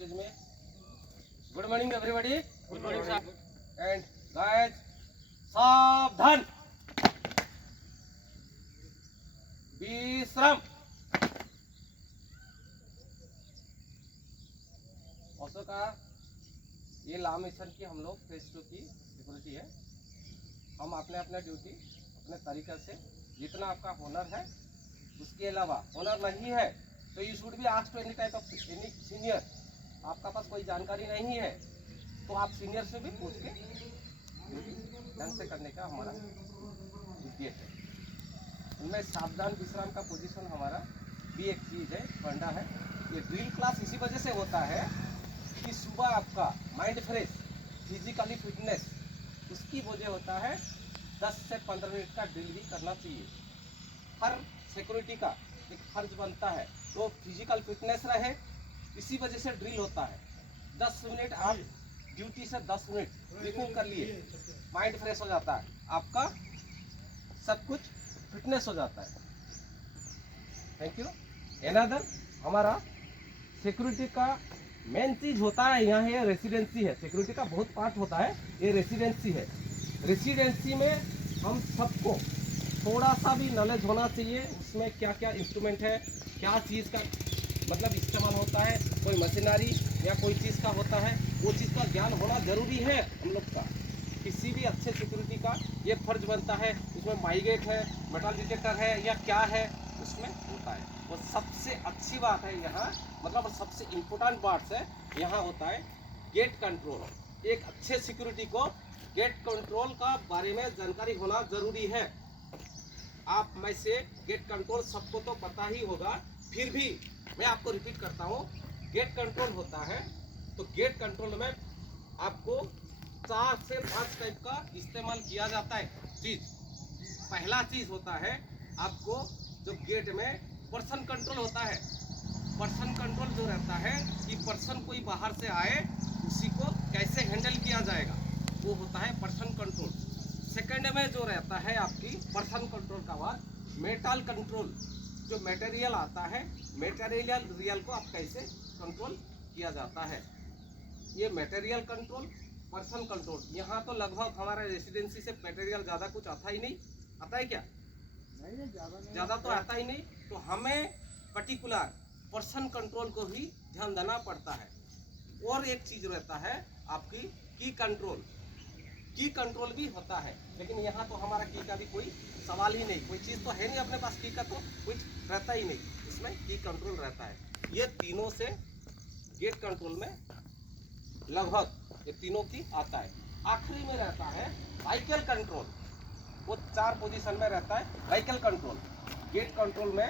Excuse me. Good morning, everybody. Good morning, sir. And guys, सावधान. विश्राम. औसो का ये ला मिशन की हम लोग फेज 2 की सिक्योरिटी है. हम अपने अपने ड्यूटी अपने तरीके से जितना आपका हुनर है उसके अलावा हुनर नहीं है तो you should be asked to any type of senior. आपका पास कोई जानकारी नहीं है तो आप सीनियर से भी पूछ के ड्यूटी ढंग से करने का हमारा उद्देश्य है. उनमें सावधान विश्राम का पोजीशन हमारा भी एक चीज़ है, फंडा है. ये ड्रिल क्लास इसी वजह से होता है कि सुबह आपका माइंड फ्रेश, फिजिकली फिटनेस, उसकी वजह होता है 10 से 15 मिनट का ड्रिल भी करना चाहिए. हर सिक्योरिटी का एक फर्ज बनता है तो फिजिकल फिटनेस रहे, इसी वजह से ड्रिल होता है. 10 मिनट आप ड्यूटी से 10 मिनट ब्रीथिंग कर लिए, माइंड फ्रेश हो जाता है, आपका सब कुछ फिटनेस हो जाता है. Thank you. एनादर हमारा सिक्योरिटी का मेन चीज होता है यहाँ है रेसिडेंसी है. सिक्योरिटी का बहुत पार्ट होता है, ये रेसिडेंसी है. रेसिडेंसी में हम सबको थोड़ा सा भी नॉलेज होना चाहिए उसमें क्या क्या इंस्ट्रूमेंट है, क्या चीज़ का मतलब इस्तेमाल होता है, कोई मशीनरी या कोई चीज़ का होता है, वो चीज़ का ज्ञान होना जरूरी है. हम लोग का किसी भी अच्छे सिक्योरिटी का ये फर्ज बनता है. उसमें माइगेट है, मेटल डिटेक्टर है या क्या है उसमें होता है. और सबसे अच्छी बात है यहाँ मतलब सबसे इम्पोर्टेंट बात है यहाँ होता है गेट कंट्रोल. एक अच्छे सिक्योरिटी को गेट कंट्रोल का बारे में जानकारी होना जरूरी है. आप में से गेट कंट्रोल सबको तो पता ही होगा, फिर भी मैं आपको रिपीट करता हूँ. गेट कंट्रोल होता है तो गेट कंट्रोल में आपको 4 से 5 टाइप का इस्तेमाल किया जाता है चीज. पहला चीज होता है आपको जो गेट में पर्सन कंट्रोल होता है. पर्सन कंट्रोल जो रहता है कि पर्सन कोई बाहर से आए उसी को कैसे हैंडल किया जाएगा, वो होता है पर्सन कंट्रोल. सेकंड में जो रहता है आपकी पर्सन कंट्रोल का बाद मेटल कंट्रोल. जो मटेरियल आता है मटेरियल को आप कैसे कंट्रोल किया जाता है, ये मटेरियल कंट्रोल, पर्सन कंट्रोल. यहाँ तो लगभग हमारा रेसिडेंसी से मटेरियल ज़्यादा कुछ आता ही नहीं. आता है क्या? ज़्यादा तो आता ही नहीं. तो हमें पर्टिकुलर पर्सन कंट्रोल को ही ध्यान देना पड़ता है. और एक चीज़ रहता है आपकी की कंट्रोल. की कंट्रोल भी होता है लेकिन यहाँ तो हमारा की का भी कोई सवाल ही नहीं, कोई चीज़ तो है नहीं अपने पास. की का तो कुछ रहता ही नहीं, इसमें की कंट्रोल रहता है. ये तीनों से गेट कंट्रोल में लगभग ये तीनों की आता है. आखिरी में रहता है व्हीकल कंट्रोल. वो 4 पोजीशन में रहता है व्हीकल कंट्रोल. गेट कंट्रोल में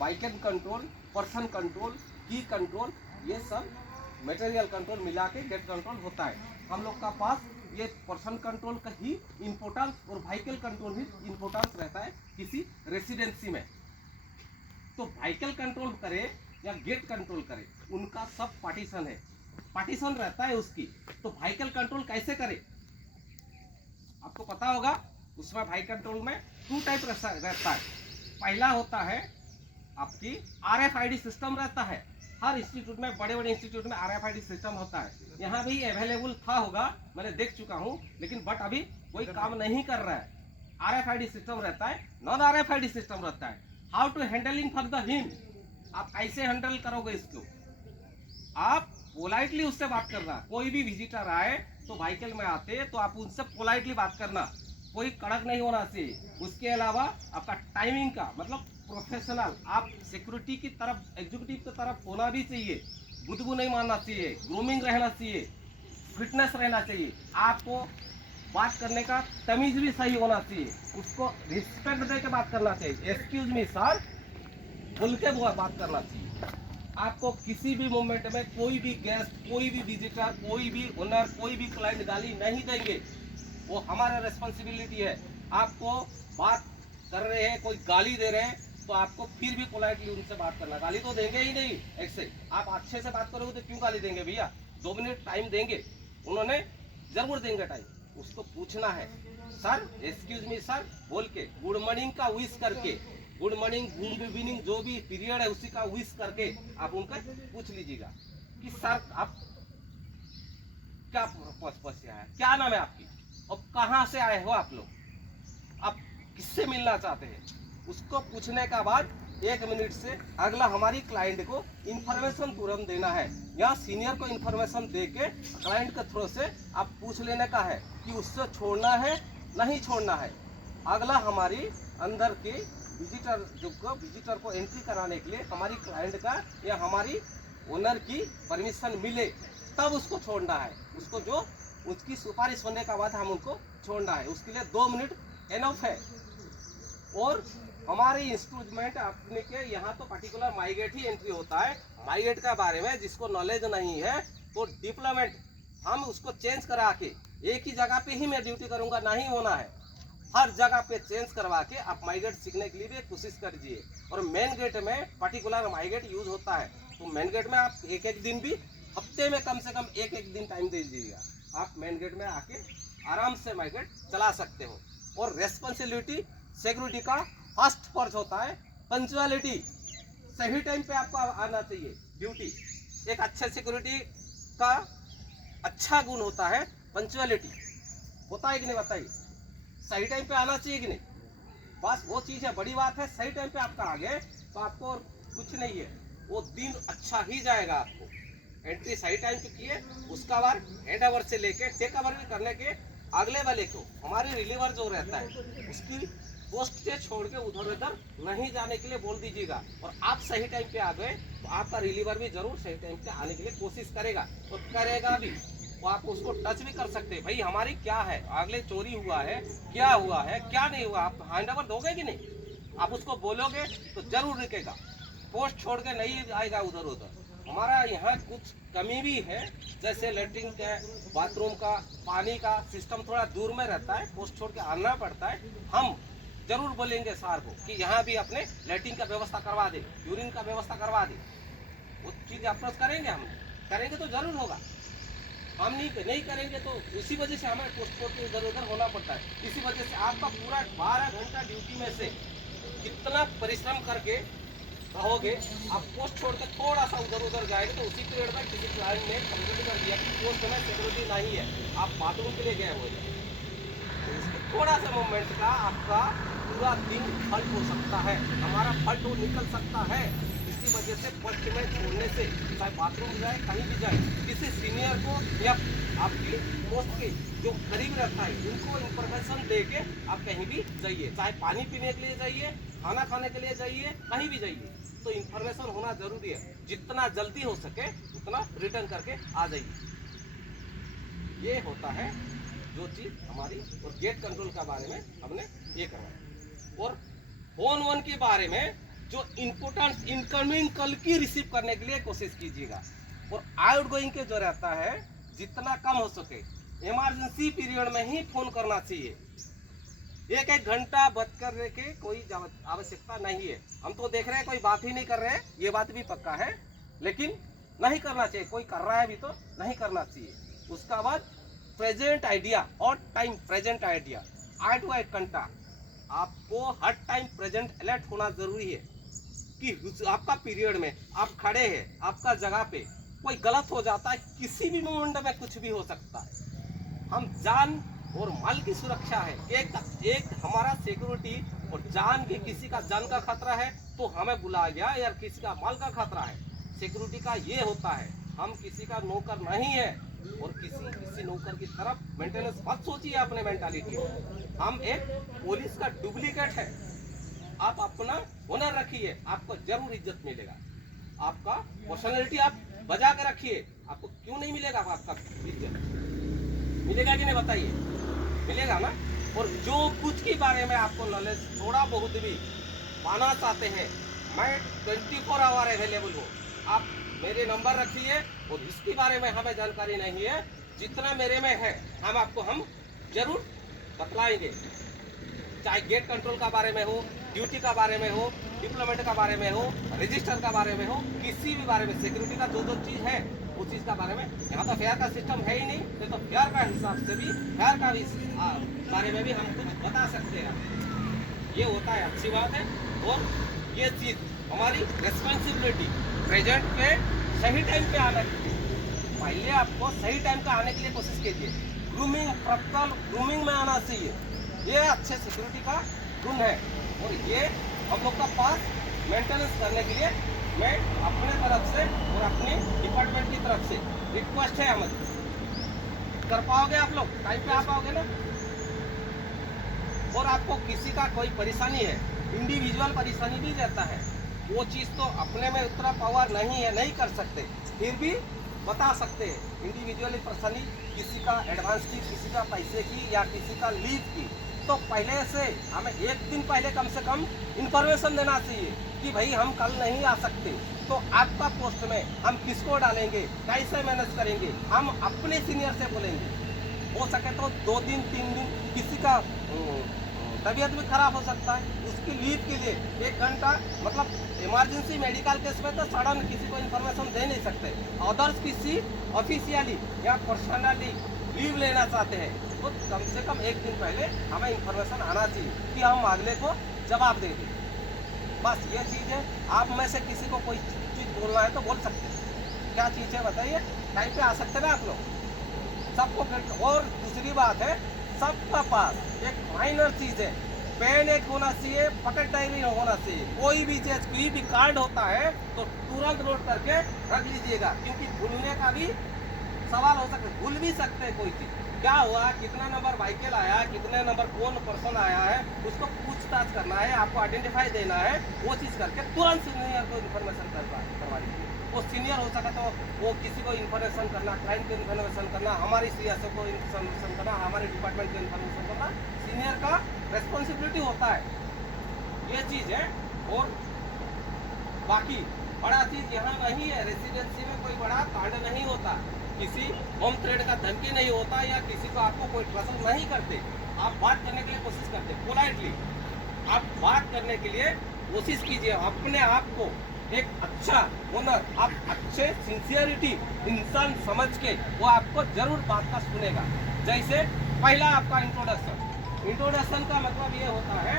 व्हीकल कंट्रोल, पर्सन कंट्रोल, की कंट्रोल, ये सब मटेरियल कंट्रोल मिला के गेट कंट्रोल होता है. हम लोग का पास ये पर्सन कंट्रोल का ही इम्पोर्टेंस और व्हीकल कंट्रोल भी इम्पोर्टेंस रहता है किसी रेसिडेंसी में. तो व्हीकल कंट्रोल करे या गेट कंट्रोल करे उनका सब पार्टीशन है, पार्टीशन रहता है उसकी. तो व्हीकल कंट्रोल कैसे करे आपको पता होगा. उसमें व्हीकल कंट्रोल में 2 टाइप रहता है. पहला होता है आपकी RFID सिस्टम रहता है. हर इंस्टीट्यूट में, बड़े बड़े इंस्टीट्यूट में RFID सिस्टम होता है. यहाँ भी अवेलेबल था होगा, मैंने देख चुका हूँ, लेकिन बट अभी कोई काम नहीं कर रहा है. RFID सिस्टम रहता है, नॉन RFID सिस्टम रहता है. How to handling for the him, आप कैसे हैंडल करोगे इसको. आप पोलाइटली उससे बात करना. कोई भी विजिटर आए तो व्हीकल में आते तो आप उनसे पोलाइटली बात करना, कोई कड़क नहीं होना चाहिए. उसके अलावा आपका टाइमिंग का मतलब प्रोफेशनल, आप सिक्योरिटी की तरफ, एग्जीक्यूटिव की तरफ होना भी चाहिए. बुदबू नहीं मारना चाहिए, ग्रूमिंग रहना चाहिए, फिटनेस रहना चाहिए. आपको बात करने का तमीज भी सही होना चाहिए, उसको रिस्पेक्ट दे के बात करना चाहिए. एक्सक्यूज मी सर बोल के बात करना चाहिए. आपको किसी भी मोमेंट में कोई भी गेस्ट, कोई भी विजिटर, कोई भी ओनर, कोई भी क्लाइंट गाली नहीं देंगे. वो हमारा रिस्पॉन्सिबिलिटी है. आपको बात कर रहे हैं, कोई गाली दे रहे हैं तो आपको फिर भी पोलाइटली उनसे बात करना. गाली तो देंगे ही नहीं. ऐसे आप अच्छे से बात करोगे तो क्यों गाली देंगे भैया. 2 मिनट टाइम देंगे, उन्होंने जरूर देंगे टाइम. उसको पूछना है सर एक्सक्यूज मी सर बोल के, गुड मॉर्निंग का विश करके, गुड मॉर्निंग, गुड इवनिंग, जो भी पीरियड है उसी का विश करके आप उनका पूछ लीजिएगा. कि सर आप क्या समस्या है, क्या नाम है आपकी और कहाँ से आए हो आप लोग, आप किससे मिलना चाहते हैं, उसको पूछने का बाद 1 मिनट से अगला हमारी क्लाइंट को इंफॉर्मेशन तुरंत देना है, या सीनियर को इंफॉर्मेशन दे के क्लाइंट के थ्रू से आप पूछ लेने का है कि उससे छोड़ना है नहीं छोड़ना है। अगला हमारी अंदर की विजिटर को एंट्री कराने के लिए हमारी क्लाइंट का या हमारी ओनर की परमिशन मिले तब उसको छोड़ना है। उसको जो उसकी सुपारिश होने का बाद हम उनको छोड़ना है, उसके लिए 2 मिनट एनफ है। और हमारे इंस्ट्रूमेंट अपने के यहाँ तो पर्टिकुलर माइगेट ही एंट्री होता है। माइगेट के बारे में जिसको नॉलेज नहीं है तो डिप्लोमेट हम उसको चेंज करा के एक ही जगह पे ही मैं ड्यूटी करूँगा नहीं होना है, हर जगह पे चेंज करवा के आप माइगेट सीखने के लिए भी कोशिश करिए। और मेन गेट में पर्टिकुलर माइगेट यूज होता है, तो मेन गेट में आप एक दिन भी हफ्ते में कम से कम एक दिन टाइम दे दीजिएगा, आप मेन गेट में आके आराम से माइगेट चला सकते हो। और रेस्पॉन्सिबिलिटी सिक्योरिटी का फर्स्ट फर्ज होता है पंक्चुअलिटी, सही टाइम पे आपको आना चाहिए ड्यूटी। एक अच्छे सिक्योरिटी का अच्छा गुण होता है पंक्चुअलिटी, होता है कि नहीं बताइए, सही टाइम पे आना चाहिए कि नहीं, बस वो चीज़ है, बड़ी बात है। सही टाइम पे आपका आ गए तो आपको और कुछ नहीं है, वो दिन अच्छा ही जाएगा। आपको एंट्री सही टाइम पे किए, उसका बार हैंड ओवर से लेके टेक ओवर भी करने के अगले वाले को हमारे रिलीवर जो रहता है उसकी पोस्ट से छोड़ के उधर उधर नहीं जाने के लिए बोल दीजिएगा। और आप सही टाइम पे आ गए तो आपका रिलीवर भी जरूर सही टाइम पे आने के लिए कोशिश करेगा और करेगा भी, तो आप उसको टच भी कर सकते हैं, भाई हमारी क्या है, अगले चोरी हुआ है, क्या हुआ है, क्या नहीं हुआ, आप हैंड ओवर दोगे कि नहीं, आप उसको बोलोगे तो जरूर रुकेगा, पोस्ट छोड़ के नहीं आएगा उधर उधर। हमारा यहाँ कुछ कमी भी है, जैसे लेटरिन का, बाथरूम का, पानी का सिस्टम थोड़ा दूर में रहता है, पोस्ट छोड़ के आना पड़ता है। हम जरूर बोलेंगे सर को कि यहाँ भी अपने लेटरिन का व्यवस्था करवा दे, यूरिन का व्यवस्था करवा दे, वो चीज़ अप्रोच करेंगे, हम करेंगे तो जरूर होगा, हम नहीं करेंगे तो उसी वजह से हमें पोस्ट छोड़ के इधर उधर होना पड़ता है। इसी वजह से आपका पूरा 12 घंटा ड्यूटी में से कितना परिश्रम करके रहोगे, आप पोस्ट छोड़ के थोड़ा सा उधर उधर जाएंगे तो उसी पीरियड में किसी क्लाइंट ने कंप्लेंट कर दिया कि पोस्ट में सिक्योरिटी नहीं है, आप बाथरूम के लिए गए हुए हैं, तो इसके थोड़ा सा मोमेंट का आपका पूरा दिन फल्ट हो सकता है, हमारा फल्ट हो निकल सकता है। इसी वजह से पोस्ट में छोड़ने से, चाहे बाथरूम जाए कहीं भी जाए, किसी सीनियर को या आपकी पोस्ट के जो करीब रहता है उनको इंफॉर्मेशन दे के आप कहीं भी जाइए, चाहे पानी पीने के लिए जाइए, खाना खाने के लिए जाइए, कहीं भी जाइए, तो इंफॉर्मेशन होना जरूरी है। जितना जल्दी हो सके उतना रिटर्न करके आ जाइए। ये होता है जो चीज़ हमारी। और गेट कंट्रोल के बारे में हमने ये करवाया। और फोन के बारे में जो इम्पोर्टेंट इनकमिंग कॉल की रिसीव करने के लिए कोशिश कीजिएगा। और आउट गोइंग के जो रहता है जितना कम हो सके इमरजेंसी पीरियड में ही फोन करना चाहिए। एक घंटा बंद करने के कोई आवश्यकता नहीं है। हम तो देख रहे हैं कोई बात ही नहीं कर रहे हैं, ये बात भी पक्का है, लेकिन नहीं करना चाहिए। कोई कर रहा है भी तो नहीं करना चाहिए। उसका बाद प्रेजेंट आइडिया और टाइम प्रेजेंट आइडिया 8 घंटा आपको हर टाइम प्रेजेंट अलर्ट होना जरूरी है कि आपका पीरियड में आप खड़े हैं, आपका जगह पे कोई गलत हो जाता है, किसी भी मोमेंट में कुछ भी हो सकता है। हम जान और माल की सुरक्षा है, एक हमारा सिक्योरिटी और जान की, किसी का जान का खतरा है तो हमें बुलाया गया, या किसी का माल का खतरा है। सिक्योरिटी का ये होता है, हम किसी का नौकर नहीं है और किसी नौकर की तरफ मेंटेनेंस मत सोचिए अपने मेंटालिटी। हम एक पुलिस का डुप्लीकेट है। आप अपना हुनर रखिए, आपको जरूर इज्जत मिलेगा। आपका पर्सनैलिटी आप बजा के रखिए, आपको क्यों नहीं मिलेगा आपका इज्जत? मिलेगा कि नहीं बताइए? मिलेगा ना। और जो कुछ के बारे में आपको नॉलेज थोड़ा बहुत भी पाना चाहते हैं, मैं 24 आवर अवेलेबल हूँ। आप मेरे नंबर रखिए और इसके बारे में हमें जानकारी नहीं है, जितना मेरे में है हम जरूर बतलाएंगे। चाहे गेट कंट्रोल का बारे में हो, ड्यूटी का बारे में हो, डिप्लोमेट का बारे में हो, रजिस्टर का बारे में हो, किसी भी बारे में सिक्योरिटी का जो चीज़ है उस चीज़ का बारे में। यहाँ तो फेयर का सिस्टम है ही नहीं, तो फेयर का हिसाब से भी फेयर का भी बारे में भी हम कुछ बता सकते हैं। ये होता है, अच्छी बात है। और ये चीज़ हमारी रेस्पॉन्सिबिलिटी प्रेजेंट पे सही टाइम पे आना है। पहले आपको सही टाइम पे आने के लिए कोशिश कीजिए। ग्रूमिंग, प्रॉपर ग्रूमिंग में आना चाहिए। ये अच्छे सिक्योरिटी का गुण है और ये हम लोग का पास मेंटेनेंस करने के लिए मैं अपने तरफ से और अपने डिपार्टमेंट की तरफ से रिक्वेस्ट है हमारी। कर पाओगे आप लोग? टाइम पे आ पाओगे ना? और आपको किसी का कोई परेशानी है, इंडिविजुअल परेशानी भी रहता है, वो चीज़ तो अपने में उतना पावर नहीं है, नहीं कर सकते, फिर भी बता सकते हैं। इंडिविजुअली परेशानी किसी का एडवांस की, किसी का पैसे की या किसी का लीव की, तो पहले से हमें एक दिन पहले कम से कम इंफॉर्मेशन देना चाहिए कि भाई हम कल नहीं आ सकते, तो आपका पोस्ट में हम किसको डालेंगे, कैसे मैनेज करेंगे, हम अपने सीनियर से बोलेंगे। हो सके तो 2 दिन 3 दिन किसी का तबीयत भी खराब हो सकता है, उसकी लीव के लिए 1 घंटा, मतलब इमरजेंसी मेडिकल केस में तो सडन किसी को इन्फॉर्मेशन दे नहीं सकते। अदर्स किसी ऑफिशियली या पर्सनली लीव लेना चाहते हैं तो कम से कम 1 दिन पहले हमें इन्फॉर्मेशन आना चाहिए कि हम अगले को जवाब दे दें। बस ये चीज़ है। आप में से किसी को कोई चीज़ बोलना है तो बोल सकते हैं। क्या चीज़ है बताइए? टाइम पे आ सकते ना आप लोग सबको। और दूसरी बात है, सबका पास एक माइनर चीज है, पेन एक होना चाहिए, पॉकेट डायरी होना चाहिए। कोई भी चीज, कोई भी कार्ड होता है तो तुरंत नोट करके रख लीजिएगा, क्योंकि भूलने का भी सवाल हो सकता है, भूल भी सकते हैं कोई चीज। क्या हुआ, कितना नंबर व्हीकल आया, कितने नंबर कौन पर्सन आया है, उसको पूछताछ करना है, आपको आइडेंटिफाई देना है। वो चीज करके तुरंत सीनियर को इन्फॉर्मेशन करवा दीजिए। वो सीनियर हो सका तो वो किसी को इन्फॉर्मेशन करना, क्लाइंट को इन्फॉर्मेशन करना, हमारी सीएसओ को इन्फॉर्मेशन करना, हमारे डिपार्टमेंट को इन्फॉर्मेशन करना सीनियर का रेस्पॉन्सिबिलिटी होता है। ये चीज़ है। और बाकी बड़ा चीज़ यहाँ नहीं है, रेसिडेंसी में कोई बड़ा कांड नहीं होता, किसी होम थ्रेड का धमकी नहीं होता, या किसी को आपको कोई ट्रस्ट नहीं करते। आप बात करने के लिए कोशिश करते, पोलाइटली आप बात करने के लिए कोशिश कीजिए। अपने आप को एक अच्छा ओनर, आप अच्छे सिंसियरिटी इंसान समझ के वो आपको जरूर बात का सुनेगा। जैसे पहला आपका इंट्रोडक्शन का मतलब ये होता है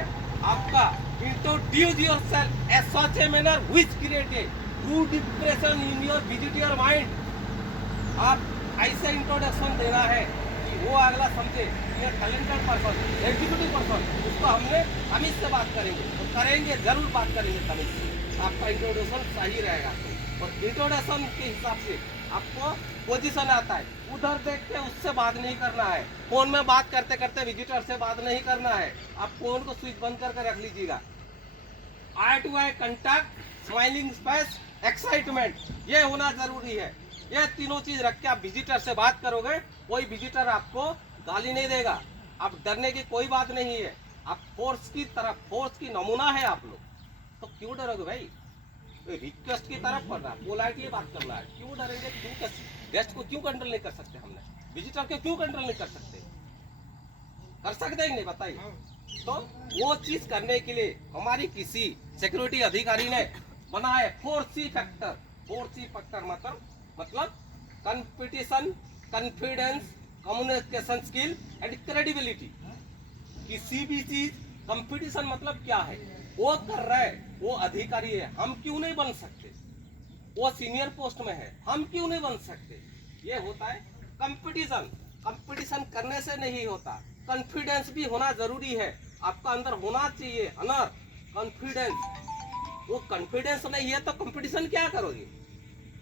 आपका introduce yourself as such a manner which create a true depression in your visitor mind. आप ऐसा इंट्रोडक्शन देना है कि वो अगला समझे ये टैलेंटेड पर्सन, एग्जीक्यूटिव पर्सन, उसको हमने तमीज से बात करेंगे, तो करेंगे, जरूर बात करेंगे तमीज से। आपका इंट्रोडक्शन सही रहेगा। और इंट्रोडक्शन के हिसाब से आपको पोजीशन आता है, उधर देख के उससे बात नहीं करना है। फोन में बात करते करते विजिटर से बात नहीं करना है। आप फोन को स्विच बंद करके रख लीजिएगा। Eye to eye contact, smiling face, excitement, ये होना जरूरी है। ये तीनों चीज रख के आप विजिटर से बात करोगे, कोई विजिटर आपको गाली नहीं देगा। आप डरने की कोई बात नहीं है। आप फोर्स की तरफ, फोर्स की नमूना है आप लोग, तो क्यों डरोगे भाई? रिक्वेस्ट की तरफ करना, पोलाइटली बात करना है, क्यों डरेंगे? क्यों? गेस्ट को क्यों कंट्रोल नहीं कर सकते हमने? विजिटर को क्यों कंट्रोल नहीं कर सकते? कर सकते हैं नहीं बताइए? तो वो चीज करने के लिए हमारी किसी सिक्योरिटी अधिकारी ने बनाया 4C फैक्टर। 4C फैक्टर मतलब competition, confidence, communication skill and credibility. किसी भी चीज, कंपटीशन मतलब क्या है? वो कर रहा है, वो अधिकारी है, हम क्यों नहीं बन सकते? वो सीनियर पोस्ट में है, हम क्यों नहीं बन सकते? ये होता है कंपटीशन। कंपटीशन करने से नहीं होता, कॉन्फिडेंस भी होना जरूरी है। आपका अंदर होना चाहिए अनर कॉन्फिडेंस। वो कॉन्फिडेंस नहीं है तो कंपटीशन क्या करोगे?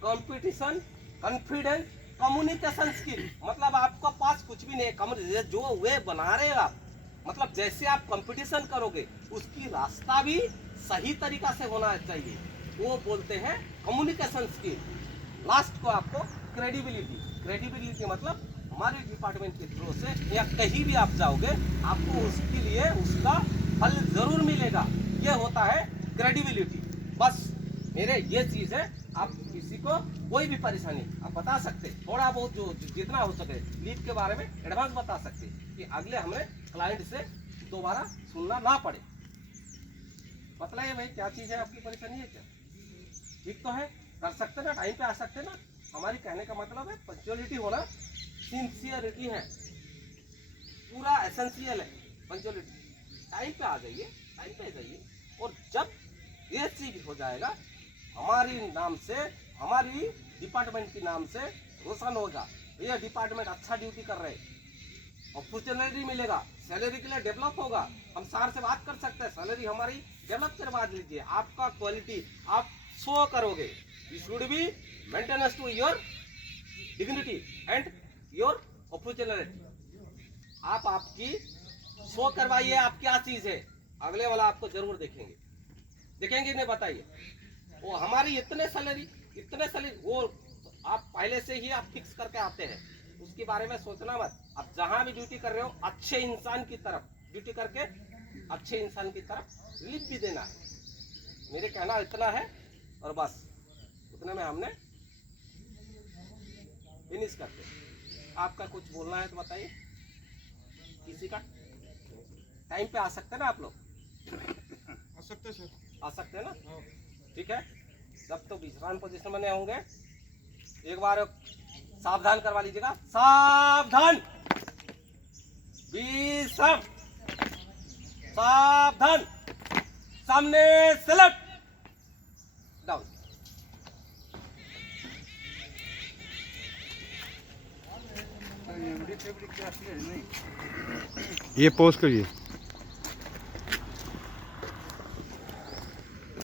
कंपटीशन, कॉन्फिडेंस, कम्युनिकेशन स्किल, मतलब आपका पास कुछ भी नहीं है। जो वे बना रहे हो आप, मतलब जैसे आप कंपटीशन करोगे उसकी रास्ता भी सही तरीका से होना चाहिए, वो बोलते हैं कम्युनिकेशन स्किल। लास्ट को आपको क्रेडिबिलिटी। क्रेडिबिलिटी मतलब हमारे डिपार्टमेंट के थ्रू से या कहीं भी आप जाओगे, आपको उसके लिए उसका फल जरूर मिलेगा। ये होता है क्रेडिबिलिटी। बस मेरे ये चीज़ है। आप किसी को कोई भी परेशानी आप बता सकते, थोड़ा बहुत जो जितना हो सके लीव के बारे में एडवांस बता सकते, कि अगले हमें क्लाइंट से दोबारा सुनना ना पड़े। बताइए भाई क्या चीज़ है, आपकी परेशानी है क्या? ठीक तो है, कर सकते ना, टाइम पे आ सकते ना। हमारी कहने का मतलब है पंक्चुअलिटी होना, सिंसियरिटी है, पूरा एसेंशियल है पंक्चुअलिटी। टाइम पे आ जाइए, टाइम पे जाइए, और जब ये चीज हो जाएगा हमारी नाम से हमारी डिपार्टमेंट के नाम से रोशन होगा, ये डिपार्टमेंट अच्छा ड्यूटी कर रहे हैं, अपॉर्चुनिटी मिलेगा, सैलरी के लिए डेवलप होगा। हम सर से बात कर सकते हैं, सैलरी हमारी डेवलप करवा दीजिए, आपका क्वालिटी आप शो करोगे। You should be maintenance to your dignity and your opportunity. आप आपकी शो करवाइए, आप क्या चीज है, अगले वाला आपको जरूर देखेंगे, देखेंगे नहीं बताइए। वो हमारी इतने सैलरी वो आप पहले से ही आप फिक्स करके आते हैं, उसके बारे में सोचना मत। आप जहां भी ड्यूटी कर रहे हो अच्छे इंसान की तरफ ड्यूटी करके अच्छे इंसान की तरफ रिलीफ भी देना है। मेरे कहना इतना है और बस उतने में हमने फिनिश करते हैं। आपका कुछ बोलना है तो बताइए, किसी का टाइम पे आ सकते हैं ना आप लोग? आ सकते हैं सर। आ सकते हैं ना? ठीक है, जब तो विश्राम पोजीशन में होंगे एक बार सावधान करवा लीजिएगा, सावधान, विश्राम, सावधान, सामने सेलेक्ट, डाउन। ये पोस्ट करिए।